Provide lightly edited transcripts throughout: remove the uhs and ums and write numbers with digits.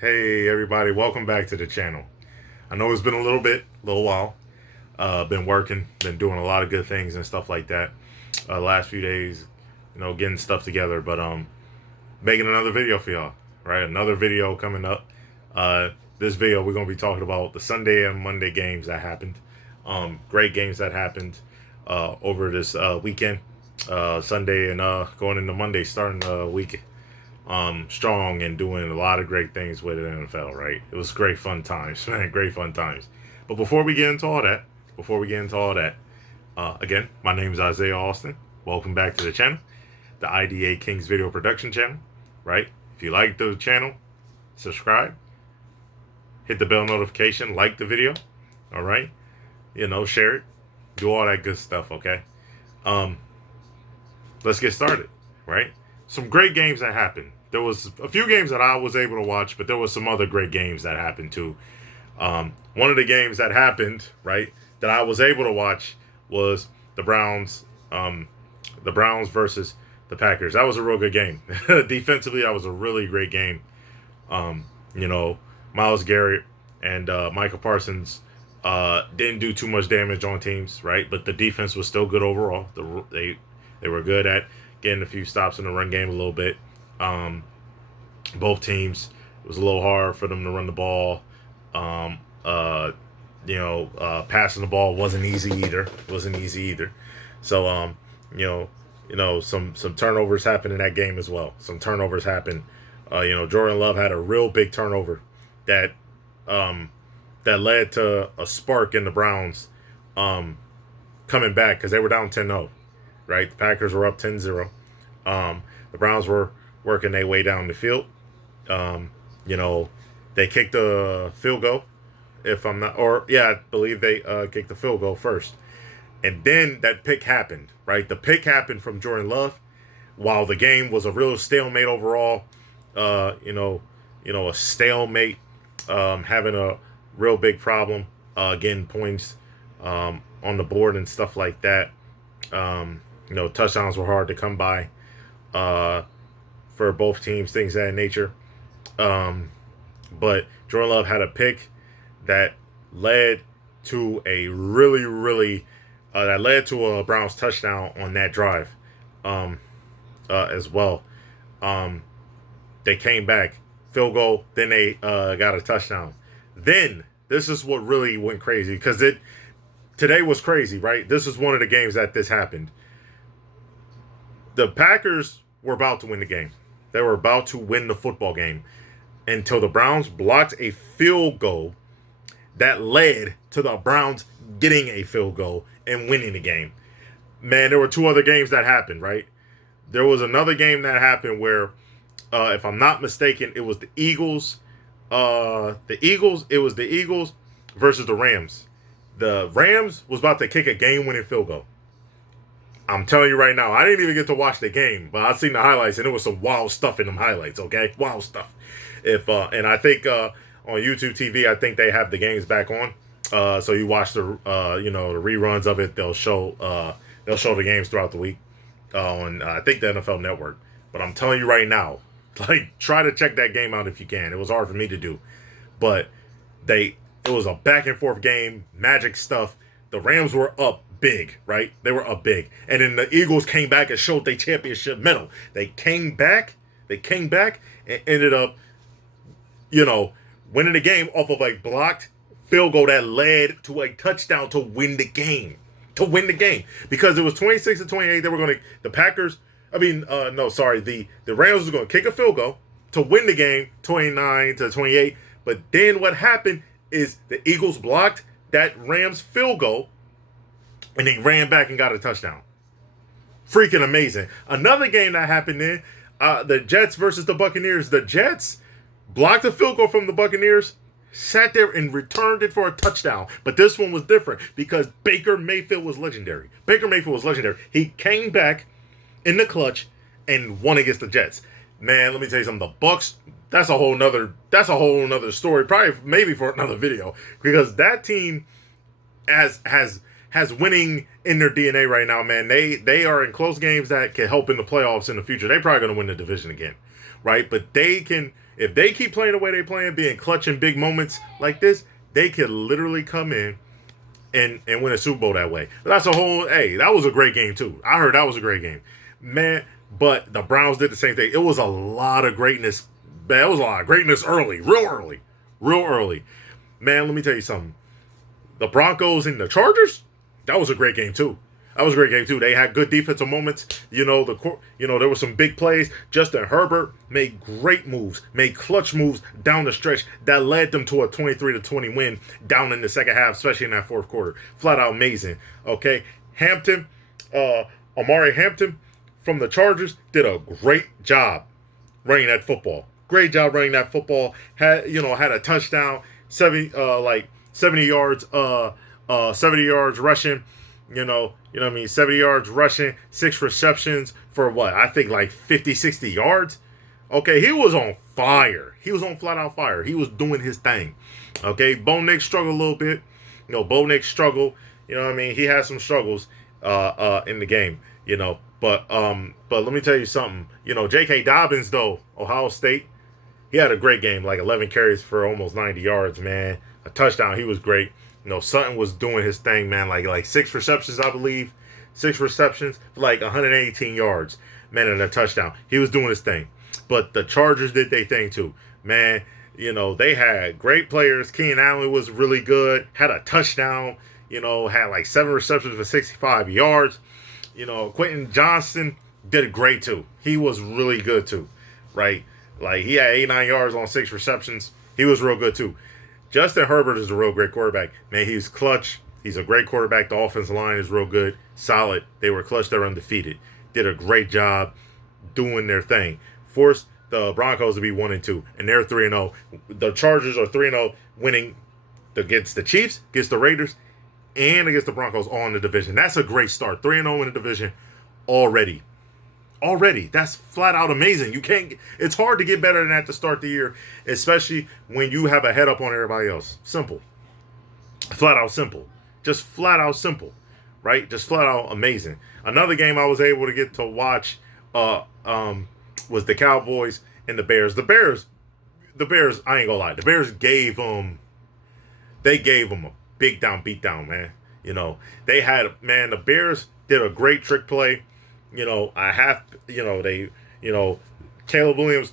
Hey everybody, welcome back to the channel. I know it's been a little while. Been working, been doing a lot of good things and stuff like that. Last few days, getting stuff together, but making another video for y'all. Right, another video coming up. This video we're gonna be talking about the Sunday and Monday games that happened. Great games that happened over this weekend. Sunday and going into Monday, starting the week strong and doing a lot of great things with the NFL, right? It was great fun times, man, great fun times. But before we get into all that, again, my name is Isaiah Austin. Welcome back to the channel, the IDA Kings Video Production channel, right? If you like the channel, subscribe, hit the bell notification, like the video, all right? Share it, do all that good stuff, okay? Let's get started, right? Some great games that happened. There was a few games that I was able to watch, but there was some other great games that happened too. One of the games that happened, right, that I was able to watch was the Browns versus the Packers. That was a real good game. Defensively, that was a really great game. Myles Garrett and Michael Parsons didn't do too much damage on teams, right? But the defense was still good overall. They were good at getting a few stops in the run game a little bit. Both teams, it was a little hard for them to run the ball. Passing the ball wasn't easy either. So, some turnovers happened in that game as well. Some turnovers happened. Jordan Love had a real big turnover that led to a spark in the Browns coming back because they were down 10-0, right? The Packers were up 10-0. The Browns were working their way down the field. They kicked the field goal, I believe they kicked the field goal first. And then that pick happened, right? The pick happened from Jordan Love while the game was a real stalemate overall. A stalemate, having a real big problem getting points on the board and stuff like that. Touchdowns were hard to come by for both teams, things of that nature. But Jordan Love had a pick that led to a a Browns touchdown on that drive as well. They came back, field goal, then they got a touchdown. Then this is what really went crazy because today was crazy, right? This is one of the games that this happened. The Packers were about to win the game. They were about to win the football game until the Browns blocked a field goal that led to the Browns getting a field goal and winning the game. Man, there were two other games that happened, right? There was another game that happened where, if I'm not mistaken, it was the Eagles. It was the Eagles versus the Rams. The Rams was about to kick a game-winning field goal. I'm telling you right now, I didn't even get to watch the game, but I seen the highlights and there was some wild stuff in them highlights. Okay, wild stuff. And I think on YouTube TV, I think they have the games back on. So you watch the the reruns of it. They'll show the games throughout the week on I think the NFL Network. But I'm telling you right now, like try to check that game out if you can. It was hard for me to do, but it was a back and forth game, magic stuff. The Rams were up big, right? They were up big. And then the Eagles came back and showed their championship medal. They came back and ended up, winning the game off of a blocked field goal that led to a touchdown to win the game. Because it was 26-28. They were going to, the Rams was going to kick a field goal to win the game 29-28. But then what happened is the Eagles blocked that Rams field goal and they ran back and got a touchdown. Freaking amazing. Another game that happened then, the Jets versus the Buccaneers. The Jets blocked a field goal from the Buccaneers, sat there and returned it for a touchdown. But this one was different because Baker Mayfield was legendary. He came back in the clutch and won against the Jets. Man, let me tell you something. The Bucs, that's a whole nother story. Probably maybe for another video. Because that team has winning in their DNA right now, man. They are in close games that can help in the playoffs in the future. They're probably going to win the division again, right? But they can If they keep playing the way they're playing, being clutch in big moments like this, they could literally come in and win a Super Bowl that way. But that's a whole. Hey, that was a great game too. I heard that was a great game, man. But the Browns did the same thing. It was a lot of greatness. Man, it was a lot of greatness early, real early. Man, let me tell you something. The Broncos and the Chargers, that was a great game too. That was a great game too. They had good defensive moments. There were some big plays. Justin Herbert made great moves, made clutch moves down the stretch that led them to a 23-20 win down in the second half, especially in that fourth quarter. Flat out amazing. Okay, Amari Hampton from the Chargers did a great job running that football. Great job running that football. Had a touchdown, 70 yards, 70 yards rushing. 70 yards rushing, 6 receptions for what? I think like 50, 60 yards. Okay, he was on fire. He was on flat out fire. He was doing his thing. Okay, Bo Nix struggled a little bit. Bo Nix struggled. He had some struggles in the game. But let me tell you something. J.K. Dobbins, though, Ohio State, he had a great game, like 11 carries for almost 90 yards, man. A touchdown. He was great. Sutton was doing his thing, man. Like 6 receptions, I believe. 6 receptions for like 118 yards, man, and a touchdown. He was doing his thing. But the Chargers did their thing too, man. They had great players. Keenan Allen was really good. Had a touchdown. Had like 7 receptions for 65 yards. Quentin Johnson did great too. He was really good too, right? Like he had 89 yards on 6 receptions. He was real good too. Justin Herbert is a real great quarterback. Man, he's clutch. He's a great quarterback. The offensive line is real good. Solid. They were clutch. They're undefeated. Did a great job doing their thing. Forced the Broncos to be 1-2. And they're 3-0. The Chargers are 3-0, winning against the Chiefs, against the Raiders, and against the Broncos all in the division. That's a great start. 3-0 in the division already. That's flat out amazing. It's hard to get better than that to start the year, especially when you have a head up on everybody else. Simple. Flat out simple. Just flat out simple. Right? Just flat out amazing. Another game I was able to get to watch was the Cowboys and the Bears. The Bears, I ain't gonna lie. The Bears gave them a big beat down, man. The Bears did a great trick play. Caleb Williams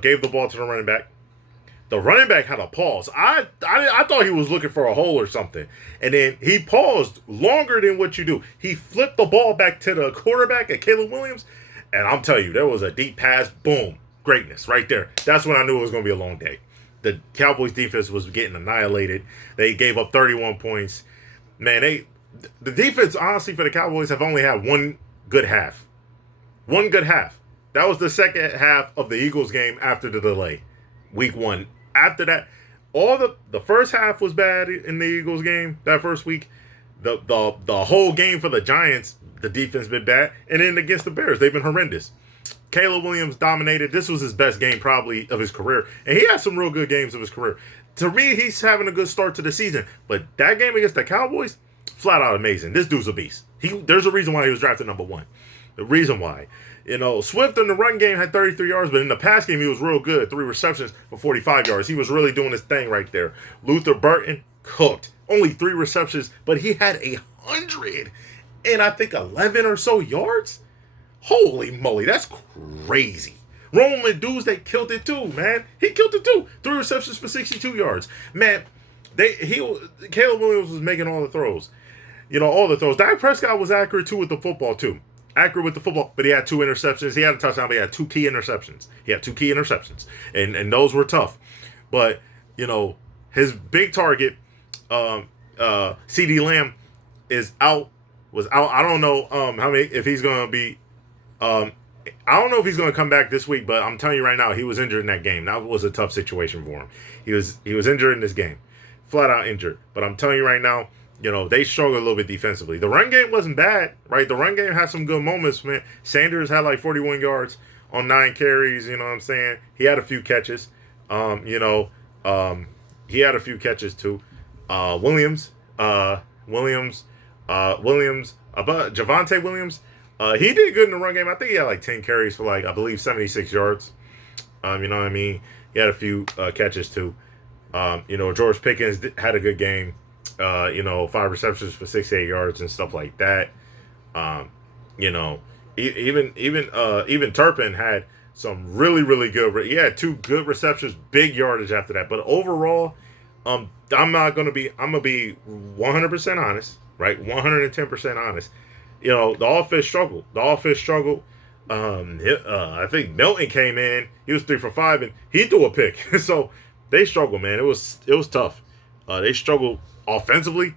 gave the ball to the running back. The running back had a pause. I thought he was looking for a hole or something. And then he paused longer than what you do. He flipped the ball back to the quarterback at Caleb Williams. And I'm telling you, there was a deep pass. Boom. Greatness right there. That's when I knew it was going to be a long day. The Cowboys defense was getting annihilated. They gave up 31 points. Man, the defense, honestly, for the Cowboys have only had one good half. One good half. That was the second half of the Eagles game after the delay. Week 1. After that, the first half was bad in the Eagles game that first week. The whole game for the Giants, the defense been bad. And then against the Bears, they've been horrendous. Caleb Williams dominated. This was his best game probably of his career. And he had some real good games of his career. To me, he's having a good start to the season. But that game against the Cowboys, flat out amazing. This dude's a beast. There's a reason why he was drafted number 1. The reason why. Swift in the run game had 33 yards, but in the pass game, he was real good. 3 receptions for 45 yards. He was really doing his thing right there. Luther Burton cooked. Only 3 receptions, but he had 100 and I think 11 or so yards. Holy moly, that's crazy. Roman Tuesday killed it too, man. He killed it too. 3 receptions for 62 yards. Man, Caleb Williams was making all the throws. All the throws. Dak Prescott was accurate too with the football too. Accurate with the football, but he had 2 interceptions. He had a touchdown, but he had 2 key interceptions. And those were tough. But, his big target, CeeDee Lamb, was out. I don't know if he's going to be, I don't know if he's going to come back this week, but I'm telling you right now, he was injured in that game. That was a tough situation for him. He was injured in this game. Flat out injured. But I'm telling you right now, they struggled a little bit defensively. The run game wasn't bad, right? The run game had some good moments, man. Sanders had like 41 yards on 9 carries, you know what I'm saying? He had a few catches. He had a few catches too. Javonte Williams, he did good in the run game. I think he had like 10 carries for like, I believe 76 yards. You know what I mean? He had a few catches too. George Pickens had a good game. 5 receptions for 68 yards and stuff like that. Um, you know, even Turpin had some really really good. He had 2 good receptions, big yardage after that. But overall, I'm gonna be 100% honest, right? 110% honest. The offense struggled. I think Milton came in. He was 3 for 5, and he threw a pick. So they struggled, man. It was tough. They struggled offensively,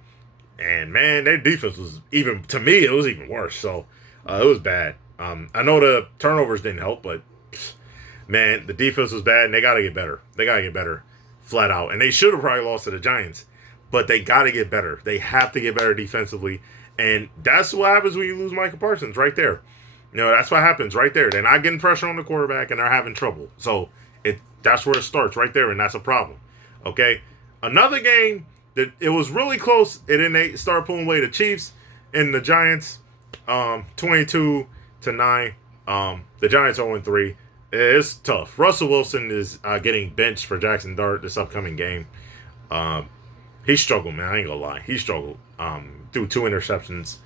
and man, their defense was even, to me, it was even worse. So it was bad. I know the turnovers didn't help, but man, the defense was bad, and they got to get better. They got to get better, flat out. And they should have probably lost to the Giants, but they got to get better. They have to get better defensively, and that's what happens when you lose Michael Parsons right there. That's what happens right there. They're not getting pressure on the quarterback, and they're having trouble. So that's where it starts right there, and that's a problem. Okay? Another game that it was really close, and then they started pulling away the Chiefs and the Giants, 22-9. The Giants 0-3. It's tough. Russell Wilson is getting benched for Jackson Dart this upcoming game. He struggled, man. I ain't gonna lie. He struggled. Threw 2 interceptions.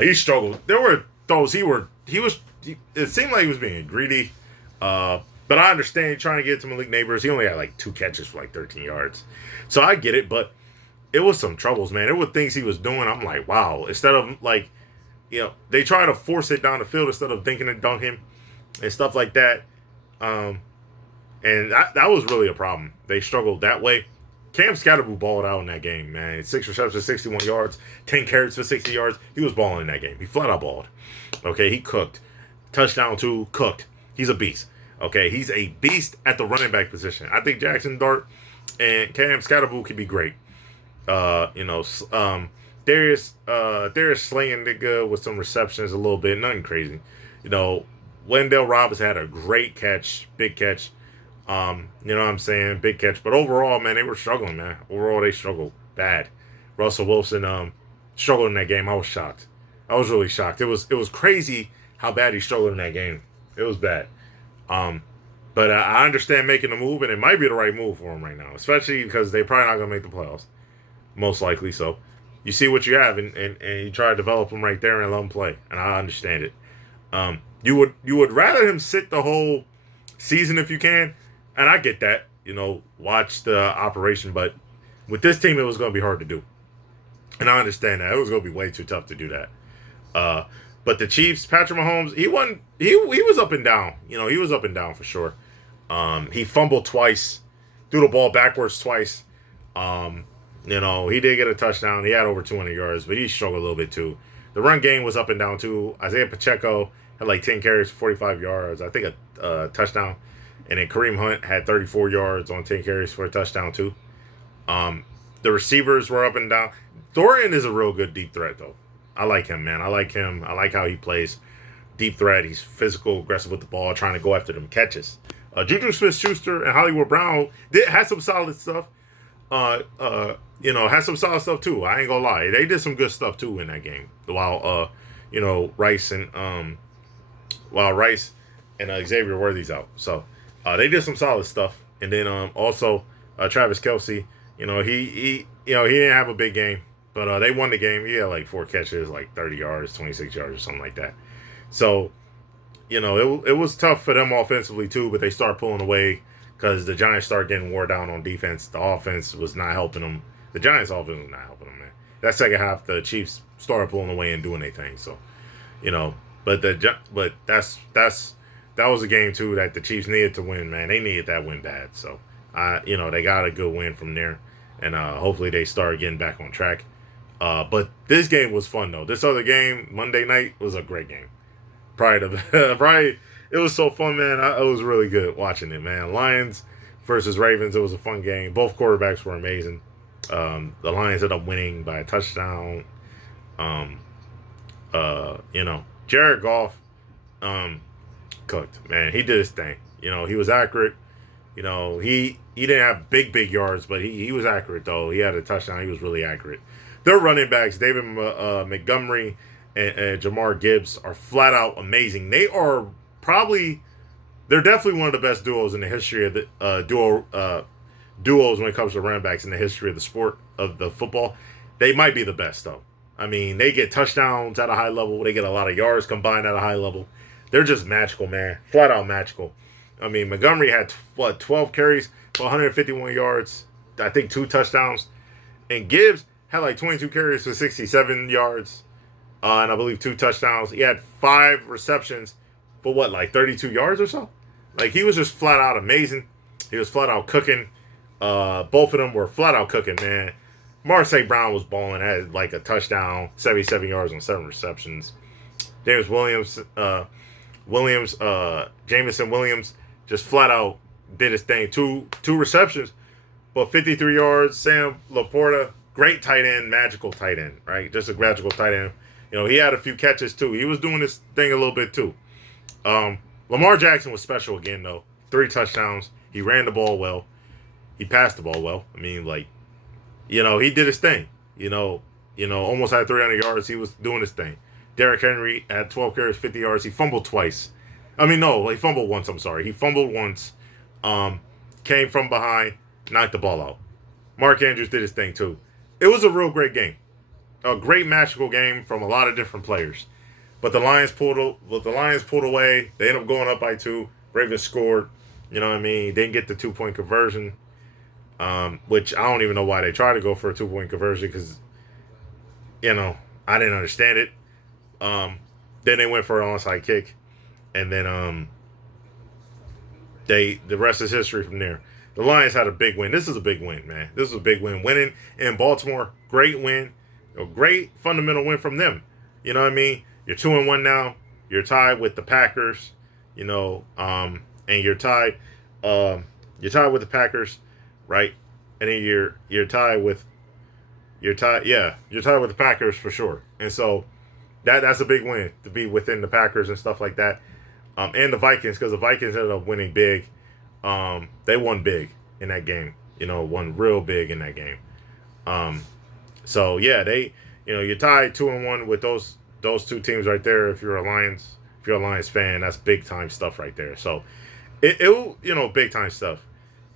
He struggled. There were those it seemed like he was being greedy. But I understand trying to get to Malik Neighbors. He only had like 2 catches for like 13 yards. So I get it, but it was some troubles, man. There were things he was doing. I'm like, wow. Instead of they try to force it down the field instead of dinking and dunking and stuff like that. And that was really a problem. They struggled that way. Cam Scatterboo balled out in that game, man. 6 receptions, 61 yards, 10 carries for 60 yards. He was balling in that game. He flat out balled. Okay, he cooked. Touchdown 2, cooked. He's a beast. Okay, he's a beast at the running back position. I think Jackson Dart and Cam Scatterboo could be great. Darius slinging the good with some receptions a little bit, nothing crazy. Wendell Robinson had a great catch, big catch. You know what I'm saying? Big catch. But overall, man, they were struggling, man. Overall, they struggled bad. Russell Wilson struggled in that game. I was shocked. I was really shocked. It was crazy how bad he struggled in that game. It was bad. But I understand making the move, and it might be the right move for him right now, especially because they're probably not going to make the playoffs, most likely. So you see what you have, and you try to develop him right there and let him play, and I understand it. You would rather him sit the whole season if you can, and I get that. Watch the operation, but with this team, it was going to be hard to do, and I understand that it was going to be way too tough to do that. But the Chiefs, Patrick Mahomes, he was up and down. He was up and down for sure. He fumbled twice, threw the ball backwards twice. He did get a touchdown. He had over 200 yards, but he struggled a little bit too. The run game was up and down too. Isaiah Pacheco had like 10 carries for 45 yards. I think a touchdown. And then Kareem Hunt had 34 yards on 10 carries for a touchdown too. The receivers were up and down. Dorian is a real good deep threat though. I like him, man. I like him. I like how he plays deep threat. He's physical, aggressive with the ball, trying to go after them catches. Juju Smith-Schuster and Hollywood Brown had some solid stuff. Had some solid stuff too. I ain't gonna lie. They did some good stuff too in that game. While Rice and Xavier Worthy's out. So they did some solid stuff. And then also Travis Kelce, he didn't have a big game. But they won the game. He had like 4 catches, like 30 yards, 26 yards, or something like that. So, it was tough for them offensively too, but they started pulling away because the Giants started getting wore down on defense. The offense was not helping them. The Giants' offense was not helping them, man. That second half, the Chiefs started pulling away and doing their thing. So, but that was a game too that the Chiefs needed to win, man. They needed that win bad. So, they got a good win from there, and hopefully they start getting back on track. But this game was fun though. This other game, Monday night, was a great game. It was so fun, man. It was really good watching it, man. Lions versus Ravens. It was a fun game. Both quarterbacks were amazing. The Lions ended up winning by a touchdown. Jared Goff, cooked, man. He did his thing. He was accurate. He didn't have big yards, but he was accurate though. He had a touchdown. He was really accurate. Their running backs, David Montgomery and Jamar Gibbs, are flat out amazing. They are probably they're definitely one of the best duos in the history of the duos when it comes to running backs in the history of the sport of the football. They might be the best though. I mean, they get touchdowns at a high level. They get a lot of yards combined at a high level. They're just magical, man. Flat out magical. I mean, Montgomery had 12 carries for 151 yards. I think 2 touchdowns. And Gibbs had like 22 carries for 67 yards. And I believe 2 touchdowns. He had 5 receptions for what, like 32 yards or so? Like, he was just flat out amazing. He was flat out cooking. Both of them were flat out cooking, man. Marseille Brown was balling, had like a touchdown, 77 yards on 7 receptions. James Jameson Williams just flat out did his thing. Two receptions, but 53 yards. Sam Laporta, great tight end, magical tight end, right? Just a magical tight end. You know, he had a few catches too. He was doing this thing a little bit too. Lamar Jackson was special again though. 3 touchdowns. He ran the ball well. He passed the ball well. I mean, like, you know, he did his thing. You know, almost had 300 yards. He was doing his thing. Derrick Henry had 12 carries, 50 yards. He fumbled twice. I mean, no, he fumbled once. I'm sorry. He fumbled once. Came from behind, knocked the ball out. Mark Andrews did his thing too. It was a real great game. A great magical game from a lot of different players. But the Lions pulled away. They ended up going up by 2. Ravens scored. You know what I mean? Didn't get the 2-point conversion. Which I don't even know why they tried to go for a 2-point conversion because, you know, I didn't understand it. Then they went for an onside kick, and then the rest is history from there. The Lions had a big win. This is a big win, man. This is a big win. Winning in Baltimore, great win, a great fundamental win from them. You know what I mean? You're 2-1 now. You're tied with the Packers. You know, and you're tied with the Packers. Right, and then you're tied with the Packers for sure, and so that's a big win to be within the Packers and stuff like that, and the Vikings because the Vikings ended up winning big. They won big in that game, you know, won real big in that game. So yeah, you're tied 2-1 with those 2 teams right there. If you're a Lions fan, that's big time stuff right there. So it big time stuff,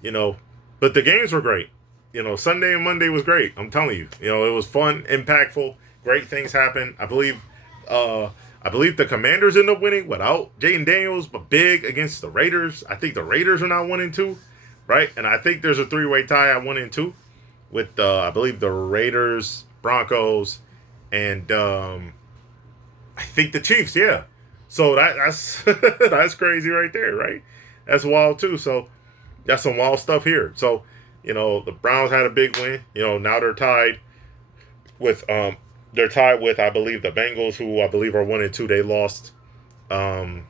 you know. But the games were great. You know, Sunday and Monday was great. I'm telling you. You know, it was fun, impactful. Great things happened. I believe the Commanders ended up winning without Jaden Daniels, but big against the Raiders. I think the Raiders are now 1-2, right? And I think there's a 3-way tie at 1-2 with I believe the Raiders, Broncos, and I think the Chiefs. Yeah. So that's that's crazy right there, right? That's wild too. So. That's some wild stuff here. So, you know, the Browns had a big win. You know, now they're tied with I believe the Bengals, who I believe are 1-2. They lost. They're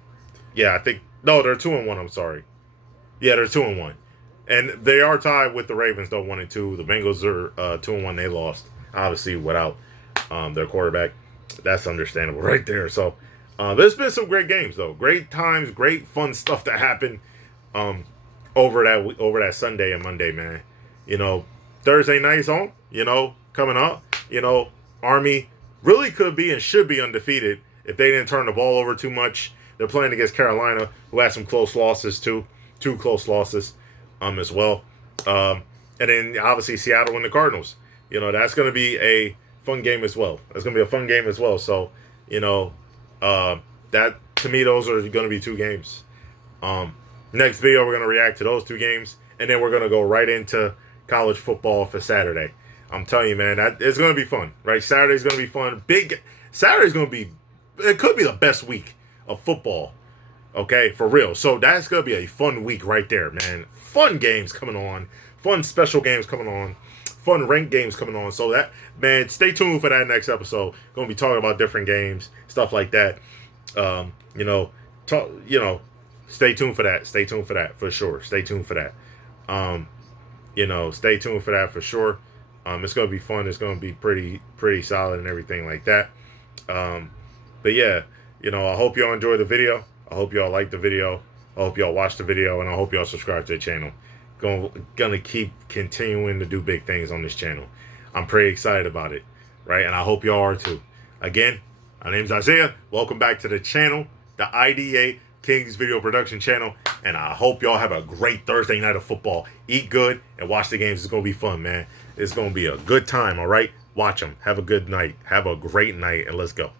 2-1. I'm sorry. Yeah, they're 2-1, and they are tied with the Ravens though 1-2. The Bengals are 2-1. They lost obviously without their quarterback. That's understandable right there. So, there's been some great games though. Great times, great fun stuff that happened. Over that Sunday and Monday, man. You know, Thursday night's on, you know, coming up. You know, Army really could be and should be undefeated if they didn't turn the ball over too much. They're playing against Carolina, who had some close losses too. 2 close losses as well. And then obviously Seattle and the Cardinals. You know, that's going to be a fun game as well. So, you know, that to me, those are going to be 2 games. Next video, we're going to react to those 2 games, and then we're going to go right into college football for Saturday. I'm telling you, man, it's going to be fun, right? Saturday's going to be fun. Saturday's going to be, it could be the best week of football, okay, for real. So that's going to be a fun week right there, man. Fun games coming on, fun special games coming on, fun ranked games coming on. So that, man, stay tuned for that next episode. Going to be talking about different games, stuff like that. Stay tuned for that. Stay tuned for that for sure. Stay tuned for that. Stay tuned for that for sure. It's gonna be fun. It's gonna be pretty solid and everything like that. But yeah, I hope y'all enjoy the video. I hope y'all like the video. I hope y'all watch the video, and I hope y'all subscribe to the channel. Gonna keep continuing to do big things on this channel. I'm pretty excited about it, right? And I hope y'all are too. Again, my name's Isaiah. Welcome back to the channel, the IDA Kings Video Production channel, And I hope y'all have a great Thursday night of football. Eat good and watch the games. It's going to be fun, man. It's going to be a good time, all right? Watch them. Have a good night. Have a great night, and let's go.